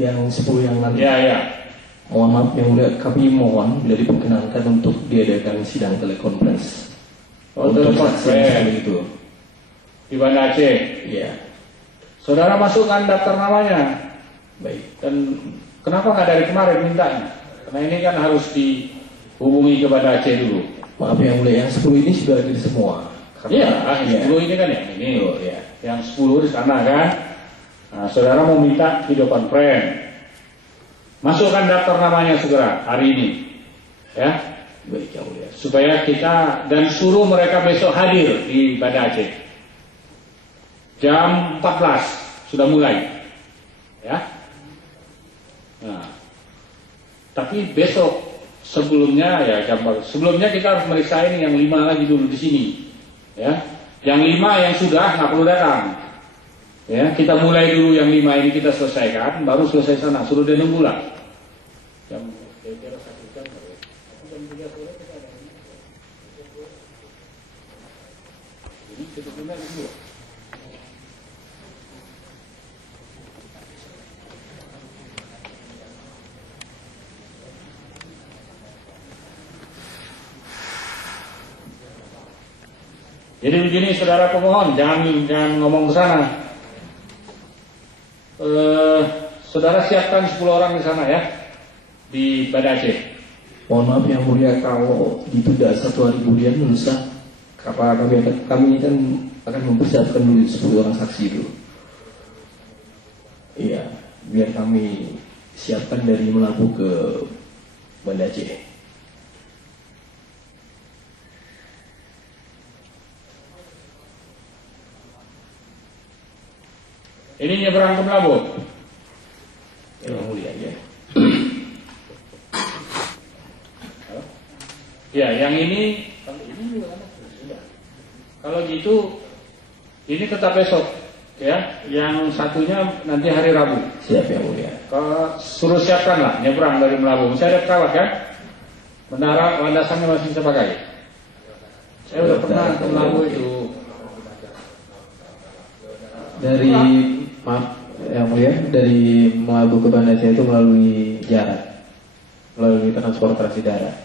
yang 10 yang nanti. Ya, ya. Mohon maaf yang mulia, kami mohon bila diperkenankan untuk diadakan sidang telekonferensi. Untuk saksi itu Di Banda Aceh. Iya. Saudara masukkan daftar namanya. Baik. Dan kenapa nggak dari kemarin mintanya? Karena ini kan harus dihubungi ke Banda Aceh dulu. Maaf yang mulia, yang 10 ini sudah hadir semua. Iya, yang 10 ini kan yang ini. Oh, ya. Yang 10 di sana kan. Nah, saudara mau minta video conference. Masukkan daftar namanya segera hari ini. Ya. Baik yang mulia. Supaya kita dan suruh mereka besok hadir di Banda Aceh. Jam 14 sudah mulai. Ya. Nah, tapi besok sebelumnya ya sebelumnya kita harus meriksa ini yang 5 lagi dulu di sini. Ya. Yang 5 yang sudah nggak perlu datang. Ya, kita mulai dulu yang 5 ini kita selesaikan, baru selesai sana. Suruh dia nunggu lah. Jam kira-kira 1 jam. Jam 3 sore kita ada ini. Jadi sebetulnya dulu. Jadi begini saudara pemohon, jangan ngomong ke sana. Saudara siapkan 10 orang di sana ya, di Banda Aceh. Mohon maaf yang mulia, kalau ditunda 1 hari kemudian lusa, karena kami kan akan mempersiapkan dulu 10 orang saksi itu. Iya, biar kami siapkan dari Melabu ke Banda Aceh. Ini nyebrang ke Melabu. Yang mulia ya. Ya, yang ini juga sudah. Kalau gitu, ini tetap besok, ya. Yang satunya nanti hari Rabu. Siap yang mulia. Suruh siapkan lah, nyebrang dari Melabu. Masih ada pesawat kan? Menara landasannya masih bisa pakai. Saya udah pernah ke Melabu itu. Dari maaf yang mulia, dari Melabu ke Banda Aceh itu melalui darat, melalui transportasi darat.